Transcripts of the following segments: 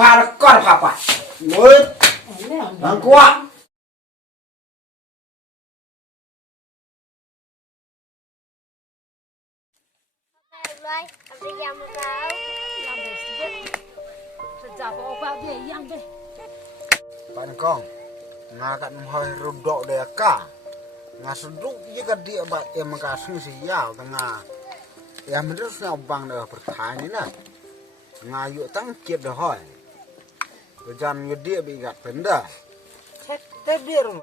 พาก้อนผับอ่ะมืดหลังกว่าRồi, bây giờ một cái làm để biếtจะบอกว่าเดี๋ยวยังเด้ bạn con ngà cạn hơi rụt độ để cả ngà sụt rụt như cái địa bạn em cả sinh sĩ giàu thằng ngà em rất sao bằng được bậc thái này nè ngà dụ tăng kiệt được hỏi rồi dàn như địa bị gạt vấn đề chết tết địa rồi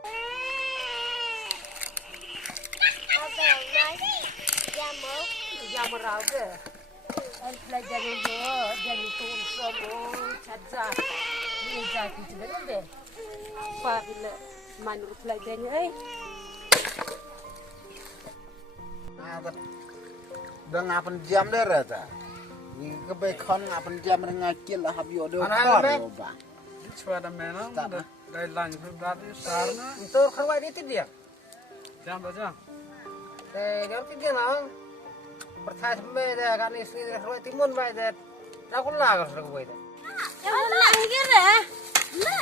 Jam rau ke. Pelai jadi yo, jadi tuan semua caca. Ni jadi juga deh. Pak bila manur pelai jadi eh. Dah ngapain jam deh rata? Ni kebaikan ngapain jam dengan kill lah habis ada apa? Bang. Suara mana? Dari lanjut berarti sarna. Untuk kerja itu dia. Jam berapa? Jam 3 lah. ประธานไม่ได้การนี้สิเราที่มุ่งไปแต่เราคนลากันสักวันเดียว Yang nak lagi le. Le.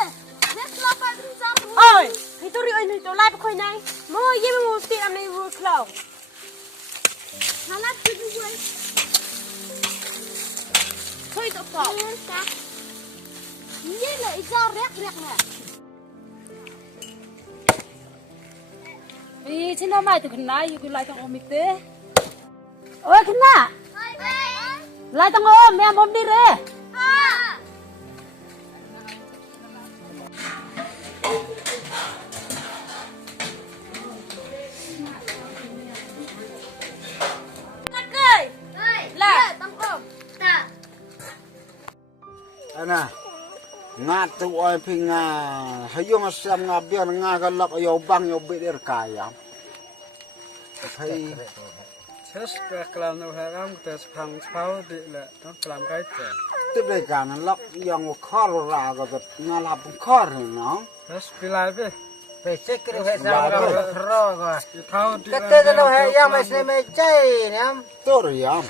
Nak lapar jam. Oi, itu ri oi itu lai pa khoi nai. Mo ye mo ti am nei ru khlau. Hala tu du wai. Khoi to pa. Ye le ja rek rek na. Ê, trên đó mai từ khẩn nãy cứ lại thằng ôm mít thế. Ôi khẩn nà. Lại thằng ôm, mẹ ôm đi re. Nát cười. Là thằng ôm. Ta. Anh à. Ngã tụ oi phi ngà hay dùng xem ngà biên ngà cái lọc yêu băng yêu bị được cài à thấy Chết cái làm đâu hay làm cái phẳng pháo đi là nó làm cái gì? tiếp đây cả nó lọc yêu khó ra cái vật ngà làm khó rồi nó Chết bị lại về. ไปเช็คกันให้ทราบกันรอก่อน Thao đi. ก็เตือนเราให้ยังไม่ใช่ไม่ใจเนี่ย tôi rồi em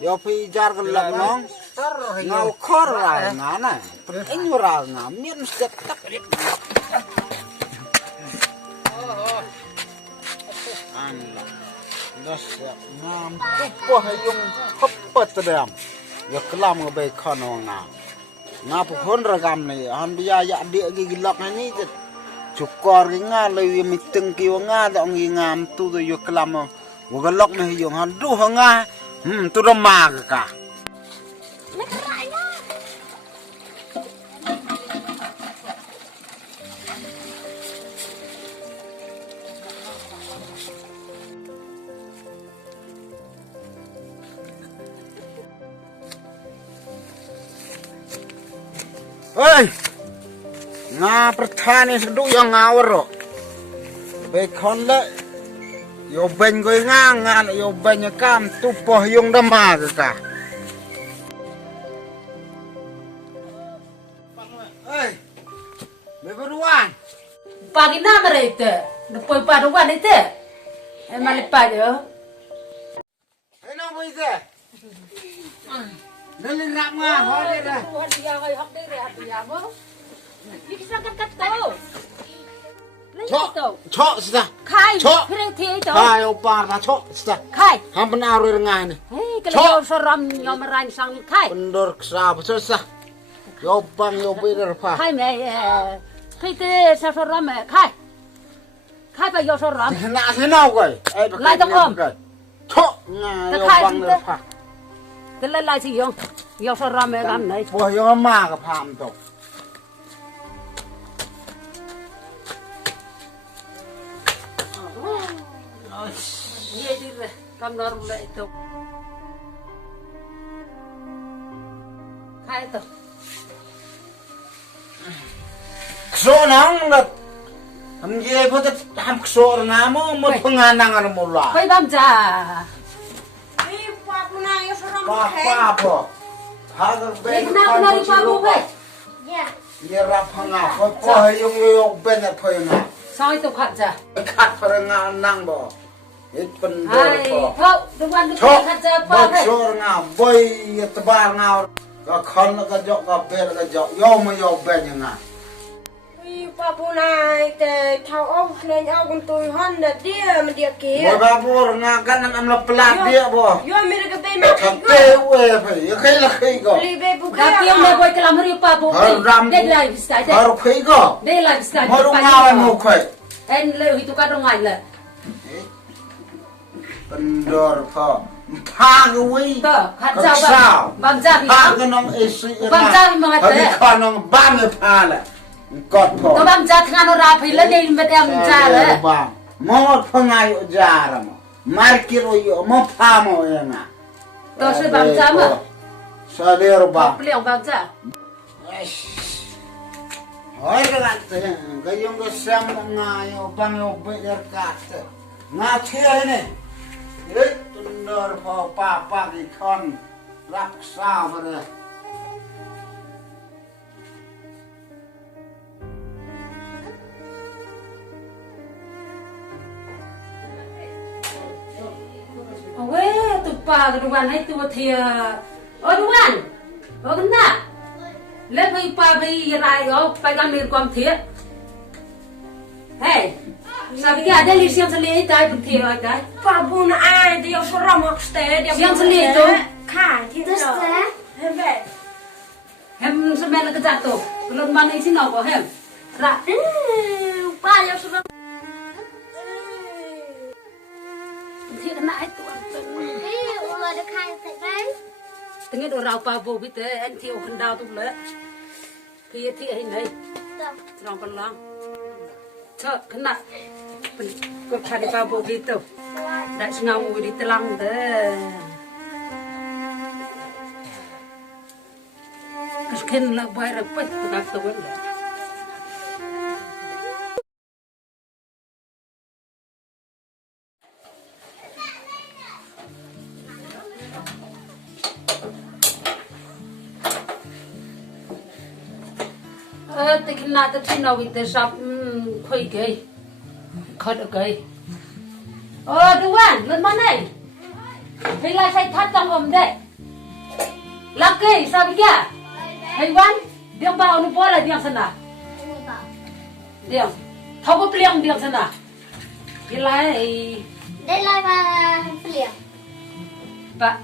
yêu phi jar cái lọc nó ngà khó ra ngà này anh ra ngà miễn sẽ tắc đi anh đó sẽ ngàm chút qua hay dùng hấp bật đệm giờ cái làm cái bề con nó ngà phục hôn ra gam này anh bây giờ dạ địa cái lọc này thì chụp cor cái ngà lấy mình từng kêu ngà dọn cái ngàm tu rồi giờ cái làm cái lọc này dùng hắn đủ hàng ngà tu ra mà cả ơi ngàประธานนี่ดูยังงาวรอไปคนละโยเบนก็งางานโยเบนกามตุปะยงดมากะเอ้ยไม่รู้ว่า Pagi nama itu. Depois pada wan itu. Emang lepas je. ไอ้น้องไปสินั่นรับงาฮอได้เลย Tuhan dia hai hak dia hak dia mo. Ni silakan kata. Lain เชาะ kata. เชาะสิจ้ะ Khai. เชาะ Kira ti itu. พายเอาปามาเชาะสิจ้ะ Khai. ทำเป็นอารมณ์งานนี่ Hei, kalau seram yang meraih sang khai. เป็นดอกสาบสิจ้ะโยบังโยไปเรื่อย Khai me. Khai tu seram khai. Khai pa yo seram. ขนาดที่นอกเลยไล่ต้องอ้อมเชาะงาโยบังเลยค่ะ Cái lai lai gì không? Yo seram me gam nei. พอยงมากับพามตก Ye đi re. Kam norm le itu. Khai tu. โซนังละทำเย่พอจะทำโซนงามหมดพงานนังอะไรหมดละ Khai dam ja. ป้าป้าพอพากันเป็น Ni nak nak pa bu ke? เยรับพงาพอพอให้ยงยงเป็นอะไรพงา Sai tu khat ja. ขัดพลังงานนั่งบ่เห็นเป็นเดือด Hai, พอ thau, tu wan tu ชอบ khat ja บ่ pa ke. โซนงามบ่อยตะบางงา ก็คนแล้วก็ยกก็เป็นแล้วก็ยกย่อไม่ยกเป็นยังไงป้าปูนายแต่เท่าเอาเล่นเอาคนตัวหันเดียมันเดียกี้บ่ป้าปูงานกันนั่งละปลาเดียบ่ย่อมีระเบิดมาขับเตะเว้ยไปยังใครละใครก็รีบบุกได้ยังไม่บ่อยกลามรีบป้าปูได้ไลฟ์สไตล์ฮารุใครก็ได้ไลฟ์สไตล์ฮารุงานมุกใครเอ็นเลยหิตุการรงานเลยเป็นดอร์พอพากุยก็ขัดเจ้าบางเจ้าพาก็น้องเอซีบางเจ้ามาแต่ข้าน้องบ้านเนี่ยพาแหละกอดพอก็บางเจ้าทางเราไปแล้วเดินไปเต็มเจ้าเลยบ้างมอดพงายจารมมาร์กิโรยมอพามอเองอ่ะตัวชื่อบางเจ้ามั้งสาเดียร์บ้างเปลี่ยนบางเจ้าเฮ้ยก็ได้ก็ยังก็ซ้ำงายบังยกไปเด็กกัดงาเที่ยนี่เฮ้ยตุนเดอร์พอป้ากี่คนรักษาไปเลยเว้ยตุ๊ป้าดูวันให้ตัวเทียดูวันกันนะเล่นไปป้าไปอะไรไปกันมีความเทียเฮ้ยSafika ada li siang seli tai putih ada. Pabun ai dia orang mak Sten dia. Siang seli tu. Kan, kita Sten. Hembe. Hem semel ke jatuh. Belum mana isi nak hem. Rak. Pa yang sudah. Dia kena itu. Umar dah kai tak. Tengok orang pabu kita anti orang dah tu le. Dia ini. Terang pelang. Cak kena kau cari pabu gitu, dah sengamu di telang deh. Keskin lah bayar apa tak tahu kan? Tekin nak tercina itu sab khui gay, khot gay. Dawan, lutmon ni. Bila saya tatang deh. Laki, Safika. Hewan, dia bawa nu bola dia sana. Dia, tahu peliang dia sana. Bila Đây là phèo. Pak.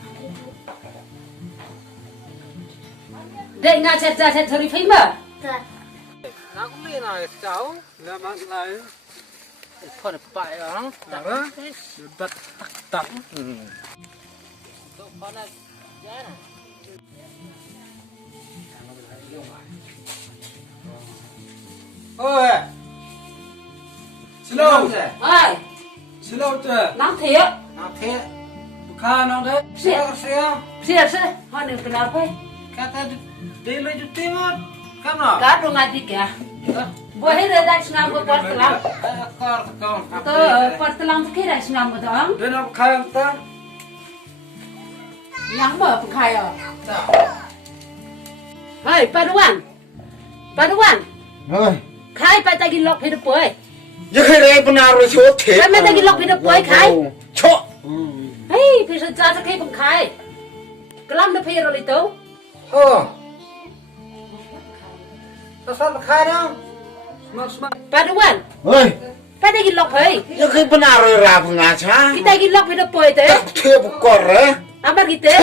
Đây ngah chat thori phim mà. Nó cũng đi này cháu là bạn lại phần bại đó đó đặt tắc ôi xin lỗi Ơi, xin lỗi chưa nắng thiệt. Nào thế kha nó đấy Siap, họ nên kenal apa? kata đi lên chút tim á kan nó Kado ngadi kya. Boy hira dah senam ko portelang. kar kau To portelang tu kira senam ko doang. đến nó khai ông ta Yang mo pakai ah. Hai, Paduan. ơi Khai pa tagi lok hidup boy. giờ khi đây bên nào rồi số thế Khai me tagi lok hidup boy khai. chọ Hei, bisa jatuh kai pun khai. Kelam dah payah roli tu. sao mà khai đâu mà Paduan. ơi Pa tagi lok hai. giờ khi bên nào rồi ra phương ngã cha Kita tagi lok hidup boy tu. thế một con rồi Amar kita.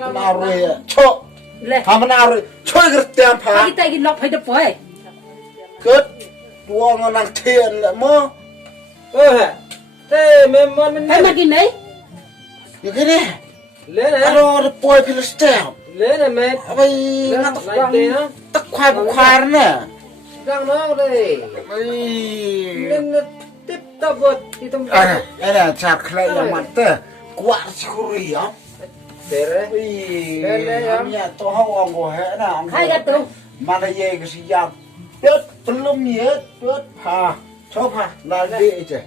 bên nào rồi chọ Le. bên nào rồi chơi cái tiền Pa phá kita tagi lok hidup boy. cất đua nó năng thiện lại mơ thế mình Hai mak ini. giờ cái này lấy này alo nó bôi Philistine lấy này mẹ bây nó nó lại tiền á tắc khoai nè đang nó đây bây nên tiếp tục vượt thì tông đây là chặt lại là mặt tơ quả sủi á để đấy bây anh nhà tôi không ăn của hết nào Hai gạt tu. mà là gì cái gì vậy bớt belum ya bớt ha coba lagi aja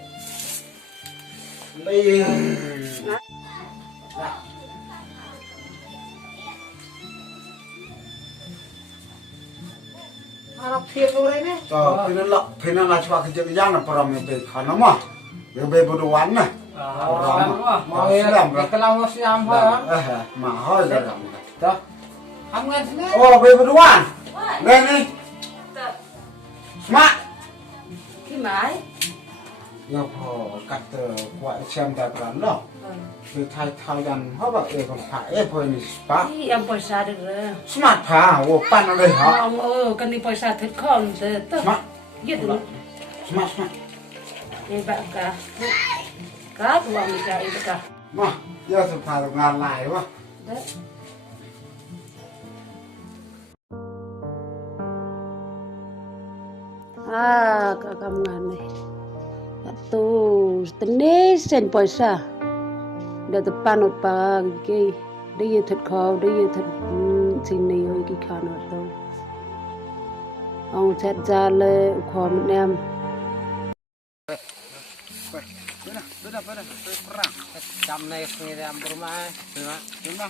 bây nó thiệt rồi đấy nè thì nó là cho cái chuyện giang là para mình về khả năng mà về bộ đồ ăn này mọi cái lòng nó xem thôi á mà hơi rồi đó Hamgan sini. Oh, beruan. Ini. Semak. Gimana? Ya po kata kuat siam dah pelan loh. Thai yang apa kon pak poi ni spa. Yang poisa deh. Semak pa, wo panเลยเหรอ kan ni poisa thịt con deh. Semak. Gitu. Semak. Ini bakal. Cá của ông cái cái cả. Mà, giờ sẽ phải ngàn lại quá. Đấy. Các kamu ngàn này. Tu Sten poisa. Dah depan apa cái dia thật khó, dia thật sini oi cái khăn ở đâu. Ông chết ra le khó một em. Beda, perang. Jam naik ni dalam rumah. Cuma,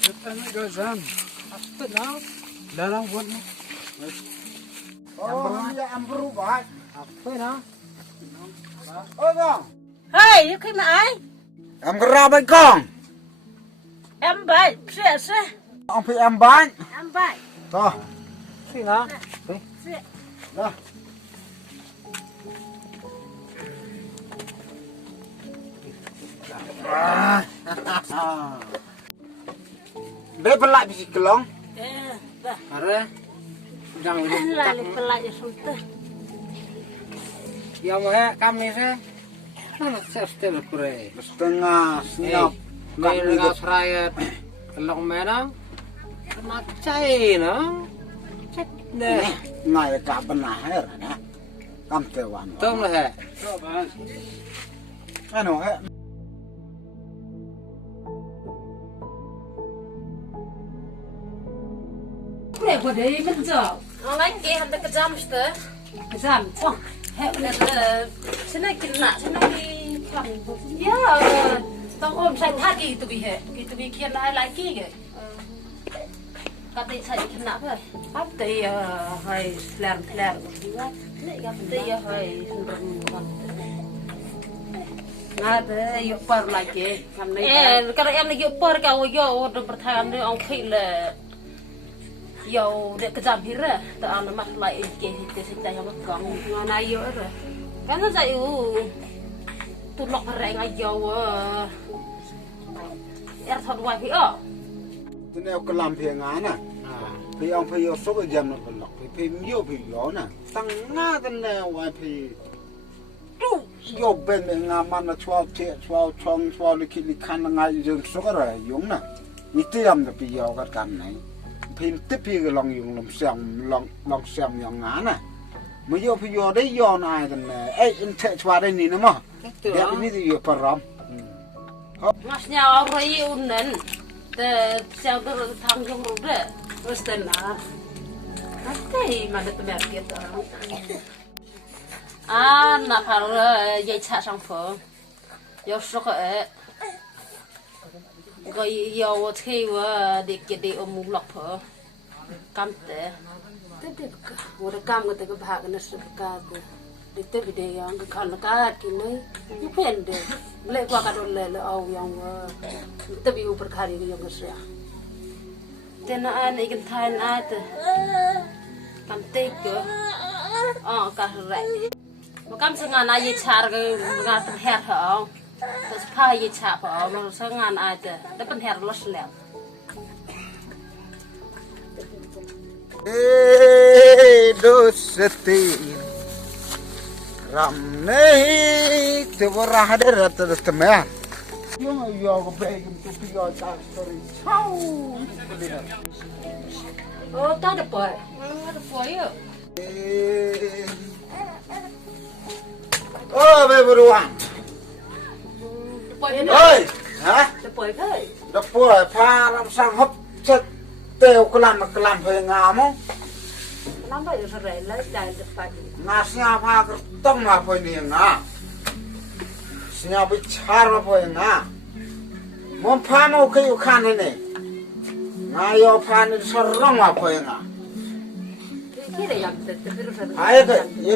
Kita ni gazam. Apa nak? Dalam buat ni. oh, dia amru baik. Apa nak? Oh, bang. Hey, you khi mà ai? Em ra bên con. Em bay, sẽ. Ông phải em bán. Em bay. Thôi, Sini nak. đó. Đây bên lại bị kelong. Ada. Jangan Là lịch lại xuống tới. Yang mana kami saya? Mana saya still kure. Setengah senyap. Kami nak seraya kelong mana? Macai na. Cek deh. Ngày cả bên này hết rồi nè. Cam tê hoàn. Tôm là hệ. Cái nào hết. Kue kue deh menjauh. Orang ini hendak kejam sudah. Kejam, wah. Hei, sini kena, sini kan. Ya, tong om saya thắt gitu bi kian lagi ke. Kata saya kena apa? Apa dia hai ler. Ni kata dia hai sendiri. Ngada yuk par lagi. Kalau em lagi yuk par kau yuk udah bertahan ni orang khile. Yo dek kejam hira, tak ada masalah ini kita sedang yang makan. Mana yo ada? Kan saya tu lok pereng ayo. Thot wifi oh. Thế nào cái làm phiền ngán à? Thì ông phải yêu số cái dầm nó còn lọc, phải nhiều phải gió nè. Tăng ngã thế nào wifi. Tu yêu bên bên ngà mà nó chua lịch khăn ngay dừng số cái rồi giống nè. Như tiêm được bị yêu cái cam này. Phim tiếp thì cái lòng dùng lòng xem lòng ngã nè, mới vô phi vô đấy vô này thì ấy anh chạy qua đây nè mà, đẹp như thế vô param. Masnya orang Yunan, the siapa thang jong rude, Sten ah, nanti mana tu mereka tu. Nak harus jadi cak sampo, yo sok gọi yêu thì để cái để ông lọc phở cam té thế vừa cam cái cái bạc nó sụp cả để tới bây giờ cái con cái này nó phèn đấy lấy qua cái đồ lấy ao yang tới bây giờ bật khari cái yang cái sữa thế nó ăn cái thay ăn cam té cơ cái rải mà cam sang ăn ai chả cái ngắt hạt hả terus payah capa, lalu sengan aja, depan herlos lem. Dosti ram nei tewarah ada terus temen. Yo go beg to pigo tak story. Ciao. Oh, tak ada boy. Ada boy ya. Oh, beruan. Ơi, hả? Boy cái. Đập bùa pha làm sang hấp chất tèo cái làm hơi ngà mông. Làm vậy rồi lấy đại được phải. Ngà xia pha cái tông là phải niềng ngà. Xia bị char là phải ngà. Mông pha mông cái yêu khăn này này. Ngà yêu pha này sờ rong là phải ngà. Cái này làm được rồi. Ai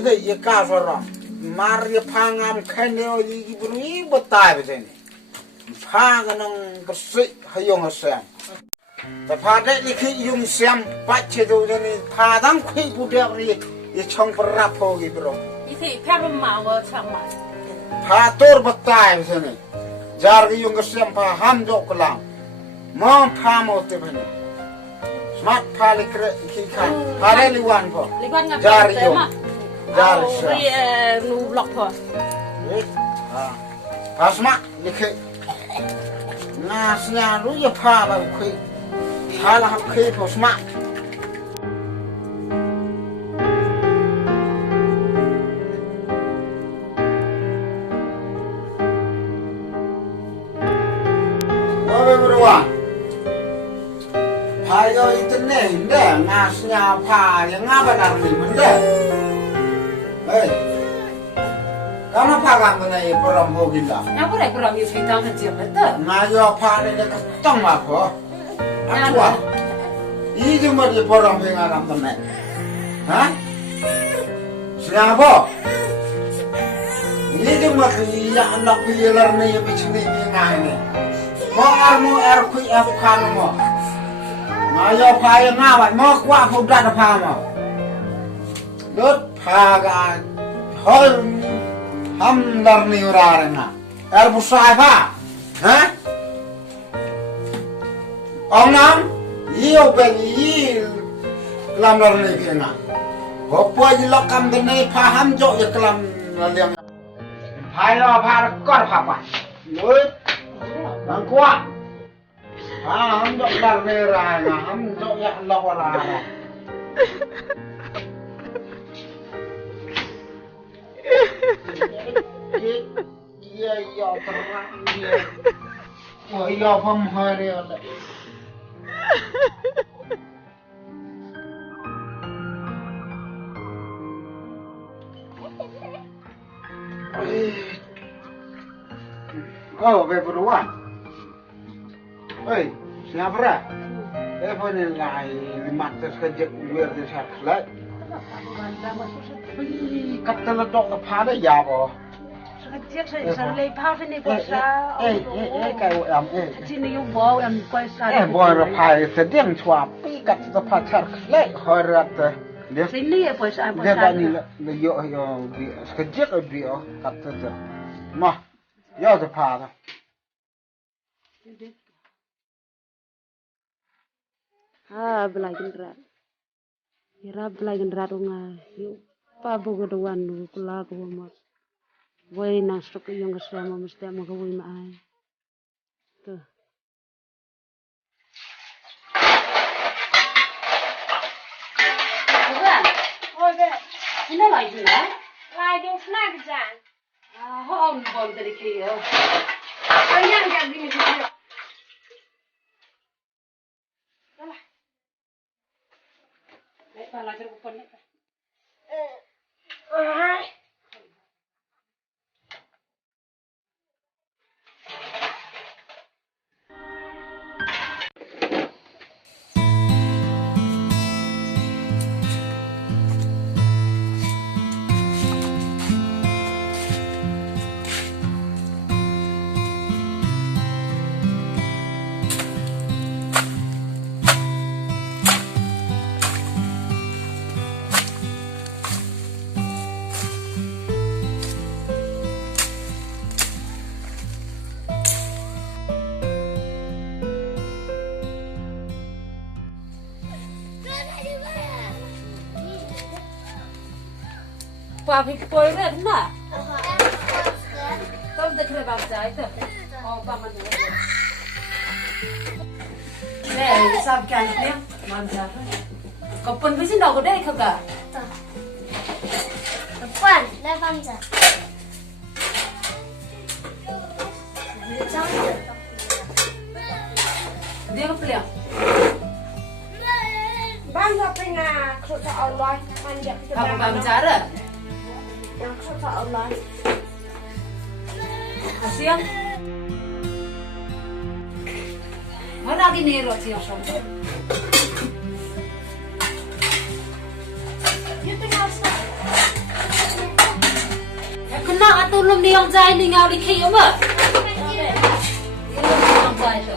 cái cá sờ rong. Mari pha ngam khai neo gì bului bớt tai vậy này. Pha cái nông cái sợi hay dùng cái sẹn. แต่พาได้ลิขิยุงเสียมปัจเจดูนี่พาทั้งคุยผู้เดียวนี่อีช่องประรับพอกี่ปร อีที่แพ้ลมมาว่าช่างมา พาตัวบัตตายไปสินี่จาร์กิยุงก็เสียมพาหันจกลางมองพาหมดเต็มนี่สมัดพาลิกระขี้ขันพาได้ลิวันพอ ลิวันงับ จาร์ยุงจาร์เสีย นูบล็อกพอ พาสมัดลิขิน่าเสียรู้จะพาแบบคุยพาละครับคุยพอสมัดพายก็อินเทอร์เน็ตเด้งาสญาพายังงาบันอะไรมันเด้เฮ้ยการมาพากันกันในโปรแกรมโฮกินละ น้าผู้ใดผู้เรามีฟิตังกันเจียมแล้วเด้อง าโยพาเนี่ยก็ต้องมาพออันว่าอีจุมาดีโปรแกรมเพลงอะไรกันเนี่ยฮะสญาพออีจุมาคืออยากนักวิจารณ์เนี่ยไปชิมนี่ยังไงเนี่ยพออาร์มูอาร์คุยอาร์คานมั้งมาโยพายงาบันมอกว่าฟุตดันพามารถพากันฮอลฮัมดาร์นิวราเรงาเอร์บุษายพาฮะองน้ำยี่โอเป็นยี่ลำดาร์นิวเองอ่ะพอป่วยยี่ล็อกคำกันในพาฮัมโจยกลำเลี้ยงพายเราพาก็พาไปเลยนังกว่าham jok dar merah na ham jok ya Allah wala dia ya terang dia oh ya pam hari ada kau beruan Oi, siapa? Apa ni lain mata sekejap luar di sana. Kata ledok apa ya boh? Sekejap saya lei pau ni puasa. Kau Sini you bawa puasa. boy rapai sedang cuapi kata tempat cerklek harat dia. Sini puasa. Dia tak ni yo sekejap dia kata tu. Mah, ya tu pada. Belajar rat. Kira belajar rat unga. Yuk, pabu keduan nu kula kumat. Woi nasuk yang kesama mesti mau kawin mai. Tuh. Bukan. Oh deh. Ini lagi na? Lagi snack jan. Hom bom dari kiri. Ayang yang di sini. Belajar kupon ni. Papi koi red na. Tom dekh le bab jai to. Oh paman ni. Le sab kan ni man ja. Kopon bisin dog dai khaga. Depan, depan je. Dia kepeliang. Bangga pernah kerja Allah panjang kita. Apa bang Jera? Yang kerja Allah. Siang. Mana gini roti yang sampai? Ya kena atau belum ni yang jai ni ngau di khih apa? Yang jai tu.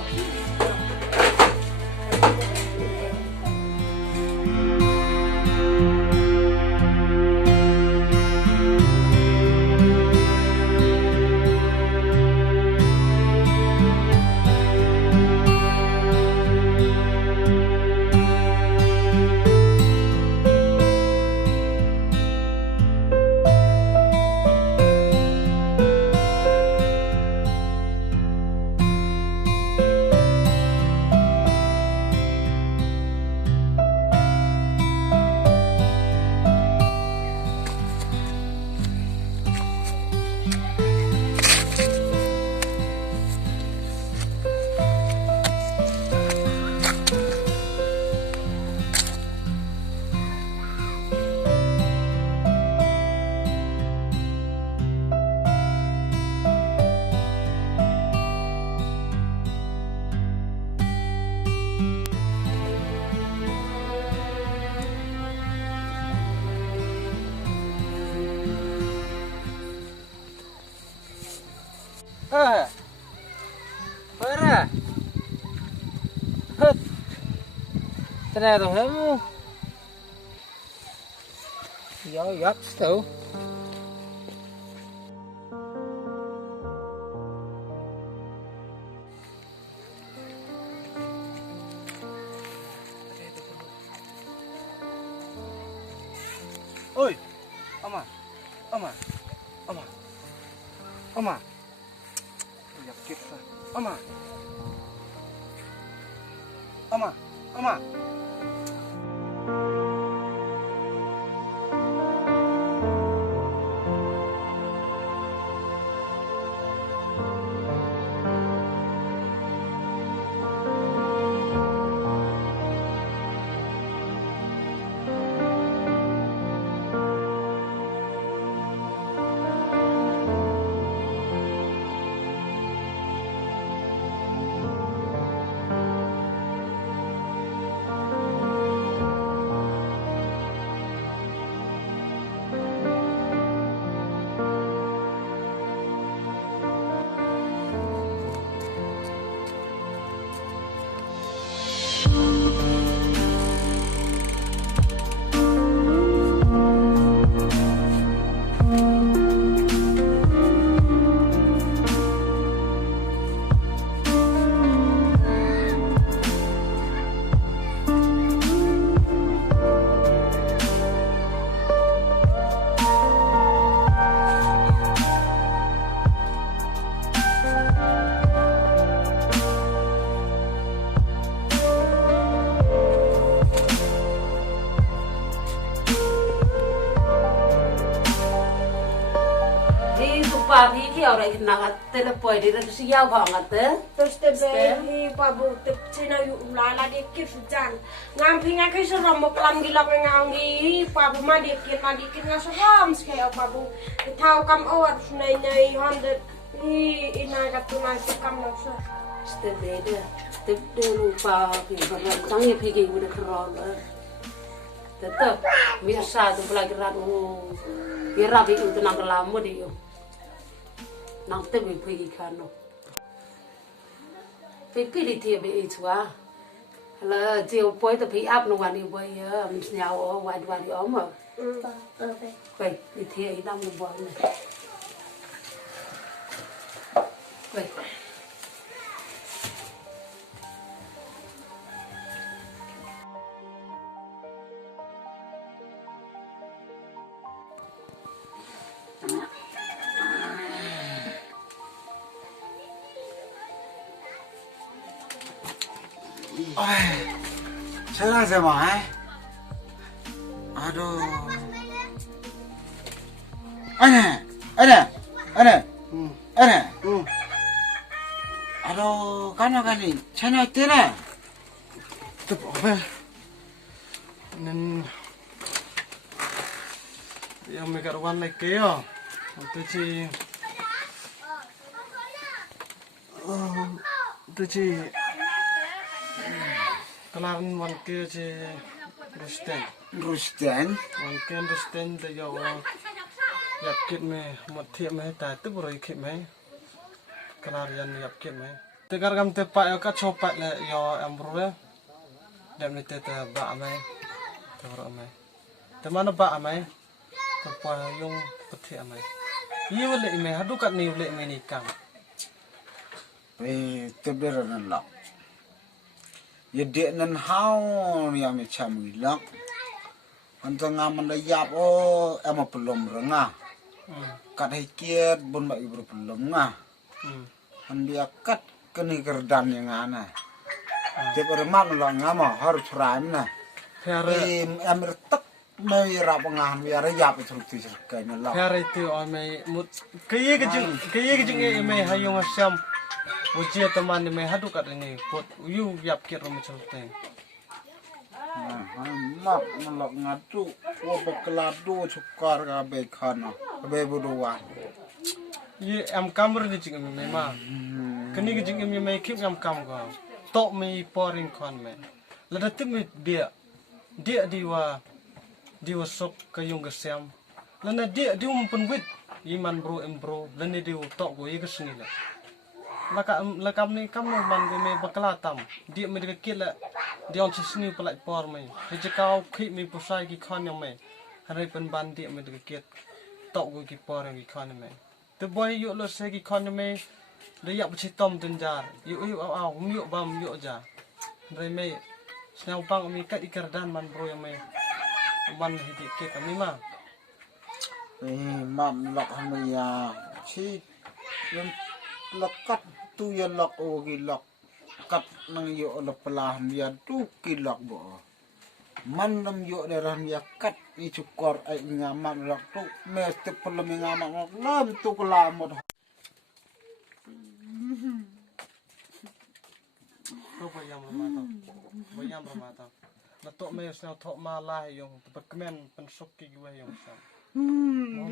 Para. Hut. Ternyata kamu. Ya, ya, tahu. Oi, Oma, Oma, Oma, Oma. Yakit sa. Oma, Oma, Oma. Papi kia orang kita nak telepon dia tu siapa orang kata? Terus hi babu tep cina yu lala dia kif jan. Ngamping aku seram kelam gila ngangi babu madikin ngasoram sekali babu. Tahu kam awat nai honda hi ina katu nasi kam nafsa. Sten dia. Tep dia lupa pergi tangi pergi udah kerol. Tetap biasa tu pelajaran biar rapi itu nak lama dia. Nang tebi pergi kano. Pilih dia itu ah. Kalau dia boy tu pergi up nuan dia boy ya, mestinya awak wad dia om. Baik, dia itu nama boy ni. Baik. Saya sama aduh. Ana. Aduh, kan ni. Channel tera. Tep apa? Nen yang mereka ruan lagi ya. Tu ci kelaran wan ke ci Sten. wan ke Sten tu yo yakit me motif me ta tu baru yakit me kelaran yakit me tegar kam tepak yo kat sopat le yo Emroi dan me te ba me baru me te mana ba me tepa yung peti me ye le me hadu kat ni le me ni kam Teberan lah. Jadi nan hau ni ame camilak. Antang aman layap emang belum rengah. Kat hikiat bun bak ibu belum ngah. Dia kat keni kerdan yang ana. Jadi remak lah ngama harus ram na. Emir tak mai rap ngah biar yap terus kena lah. Hari itu ame mut kaya kejung ame hayung asam. Ujian teman ni hadu kat ini, pot you yap kira macam tu. Mak ngelak ngatu, wabak keladu cukar kabe kana, kabe buruan. Ye am kamera di cing ame mah. Kini kejung ame kip am kam kau. Tok me pouring kon me. Ladat tu me dia diwa sok kayung kesam. Lana dia pun wit iman bro Emroi. Lana dia tok go ye kesini lah. lakam ni kam no man me bakla tam dia me de kit la dia on sini pelak por me je kau khih me pusai ki khon yang me hari pen ban dia me de kit tok go ki por ki khon me te boy yu lo se ki khon me de yak pchi tom tin jar yu au mu bam yu ja re me snau pang mi kat ikar dan man bro yang me ban hiti kit mi ma mam lak hamia chi yang lekat tu ya lak o gi lak kat nang yo la pelah dia tu ki lak bo man nam yo darah dia kat ni cukor ai ngamak lak tu mesti pelem ngamak lam tu kelamot ko bayam ramata la tok me snau tok ma la yong te kemen pen sok ki we yong sa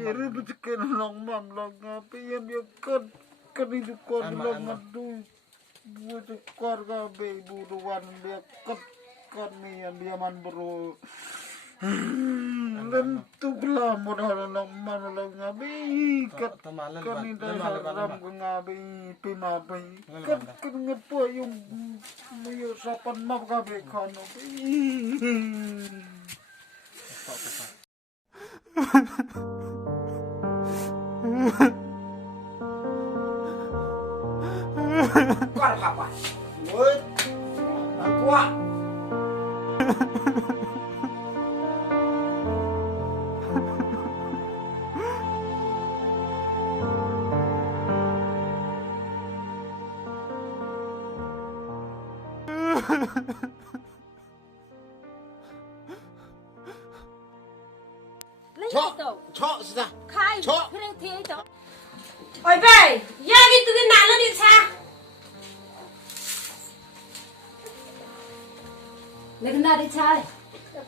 ya ru betekan long mam lak ngapi ya dia kat kani cukor long ngadu bu cukor ga be bu duan dia kat ni yang dia man bro dan tu belah modal long man long ngabi kat kani dah ram ngabi pina bai kat ngepo yung muyo sapan map ga be khano Kuat apa? Woi, kuat. Chok sudah. Khai Chok. kering thi to. Oi be, ya gitu ke nak di sa. Nek na di chai.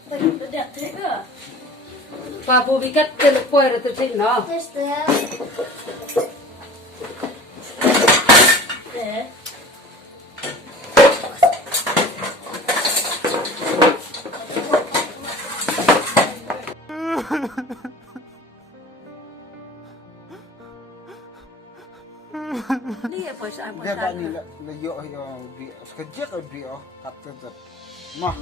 Dah thế cơ. Pa bu bi kat ke lu poi ra tu thi no. Để. Ni apa sa mo Dia ta. ni la yo dia sekejap dia kata tu. Mah.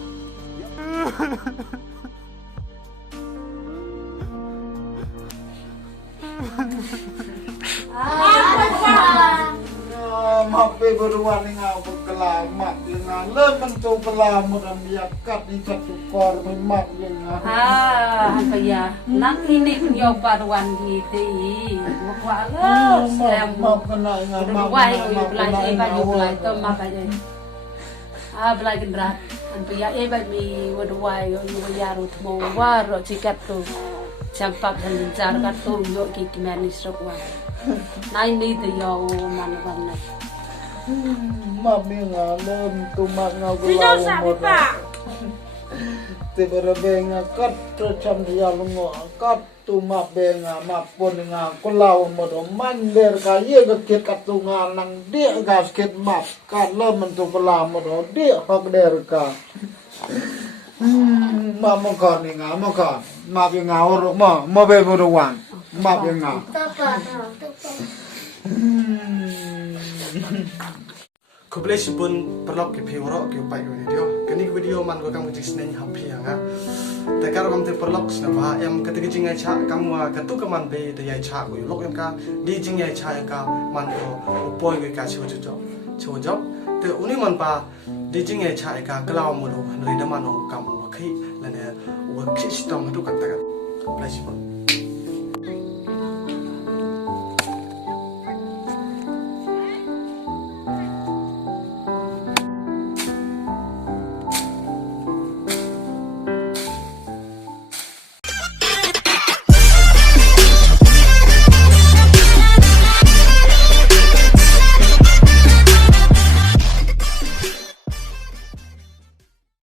Mape beruan ni ngau kelamat dengan lemen tu kelamat dan dia kat ni satu kor memang yang Han pa ya. Nak ini yo paruan gi ti. Mo kwa lo. Sem mo. mau kena dengan Wai yo belai e ba yo belai to ma ka je. Belai gendrat. Han pa ya e ba mi wo wai yo ya ru tmo wa ro chikat tu. Champak han jar ka tu yo ki kiman ni sok wa. Nai ni te yo man wan na. mak ni ngalem tu mak ngau Tidak usah pipa. Tiba benga kat tercam dia lungo kat tu mak benga mak pun nga kulau modo mander kaya ke kat tu nang dia gas ket mak kat lemen tu kulau modo dia hok der ka mak makan ni nga makan mak nga oro ma be beruan mak nga ko ble sibun perlok ke phewro ke pai video kani video man ko kam ji snen happy anga te kar kam te perlok sna ba em ka te jing ai cha kam wa ka tu ka man be de ai cha ko lok em ka di jing ai cha ka man ko poi ko ka chu jo te uni man pa di jing ai cha ka klaw mo do re da man no kam wa khi la ne wa khi stom du ka ta ka ble sibun